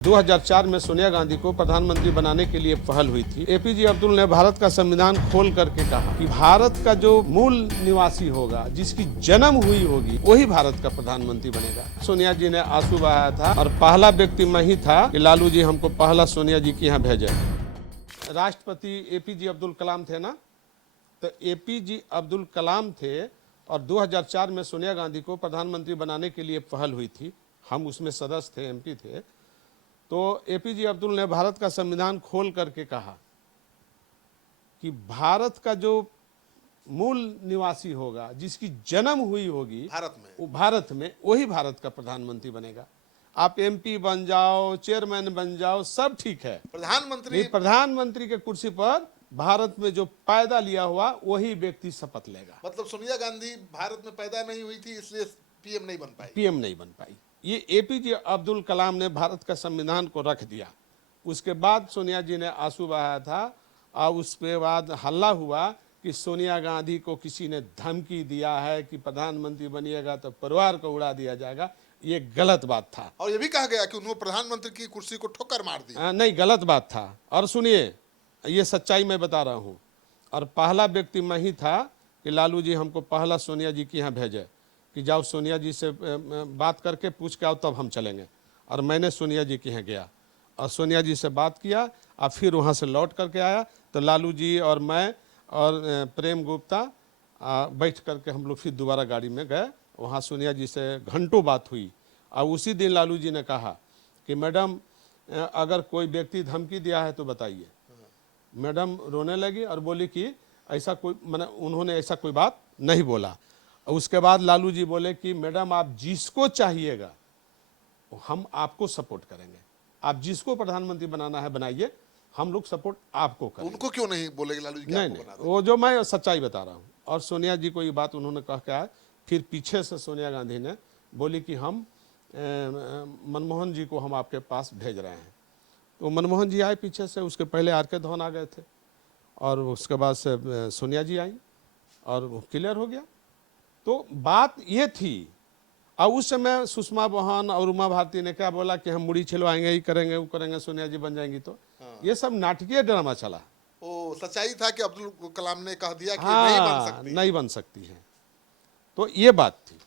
2004 में सोनिया गांधी को प्रधानमंत्री बनाने के लिए पहल हुई थी। एपीजे अब्दुल ने भारत का संविधान खोल करके कहा कि भारत का जो मूल निवासी होगा, जिसकी जन्म हुई होगी, वही भारत का प्रधानमंत्री बनेगा। सोनिया जी ने आंसू बहाया था और पहला व्यक्ति मैं ही था कि लालू जी हमको पहला सोनिया जी के यहाँ भेजे। राष्ट्रपति एपीजे अब्दुल कलाम थे ना, तो एपीजे अब्दुल कलाम थे और 2004 में सोनिया गांधी को प्रधानमंत्री बनाने के लिए पहल हुई थी। हम उसमें सदस्य थे, एमपी थे। तो एपीजे अब्दुल ने भारत का संविधान खोल करके कहा कि भारत का जो मूल निवासी होगा, जिसकी जन्म हुई होगी भारत में वही भारत का प्रधानमंत्री बनेगा। आप एमपी बन जाओ, चेयरमैन बन जाओ, सब ठीक है। प्रधानमंत्री के कुर्सी पर भारत में जो पैदा लिया हुआ वही व्यक्ति शपथ लेगा। मतलब सोनिया गांधी भारत में पैदा नहीं हुई थी, इसलिए पीएम नहीं बन पाई। ये एपीजे अब्दुल कलाम ने भारत का संविधान को रख दिया। उसके बाद सोनिया जी ने आंसू बहाया था और उसके बाद हल्ला हुआ कि सोनिया गांधी को किसी ने धमकी दिया है कि प्रधानमंत्री बनिएगा तो परिवार को उड़ा दिया जाएगा। ये गलत बात था। और ये भी कहा गया कि उन्होंने प्रधानमंत्री की कुर्सी को ठोकर मार दी। नहीं, गलत बात था। और सुनिए, ये सच्चाई मैं बता रहा हूँ। और पहला व्यक्ति मैं ही था कि लालू जी हमको पहला सोनिया जी के यहाँ भेजे कि जाओ सोनिया जी से बात करके पूछ के आओ, तब हम चलेंगे। और मैंने सोनिया जी के यहाँ गया और सोनिया जी से बात किया और फिर वहाँ से लौट करके आया तो लालू जी और मैं और प्रेम गुप्ता बैठ करके हम लोग फिर दोबारा गाड़ी में गए। वहाँ सोनिया जी से घंटों बात हुई और उसी दिन लालू जी ने कहा कि मैडम, अगर कोई व्यक्ति धमकी दिया है तो बताइए। मैडम रोने लगी और बोली कि ऐसा कोई, मैंने उन्होंने ऐसा कोई बात नहीं बोला। उसके बाद लालू जी बोले कि मैडम, आप जिसको चाहिएगा हम आपको सपोर्ट करेंगे। आप जिसको प्रधानमंत्री बनाना है बनाइए, हम लोग सपोर्ट आपको करेंगे। उनको क्यों नहीं बोलेगे लालू जी? नहीं, वो जो मैं सच्चाई बता रहा हूँ। और सोनिया जी को ये बात उन्होंने कहा क्या है। फिर पीछे से सोनिया गांधी ने बोली कि हम मनमोहन जी को हम आपके पास भेज रहे हैं। तो मनमोहन जी आए पीछे से, उसके पहले आर के धवन आ गए थे और उसके बाद से सोनिया जी आई और वो क्लियर हो गया। तो बात ये थी। और उस समय सुषमा बहन और उमा भारती ने क्या बोला कि हम मुड़ी छिलवाएंगे, ही करेंगे, वो करेंगे, सोनिया जी बन जाएंगी। तो ये सब नाटकीय ड्रामा चला। ओ, सच्चाई था कि अब्दुल कलाम ने कह दिया कि नहीं बन सकती है। तो ये बात थी।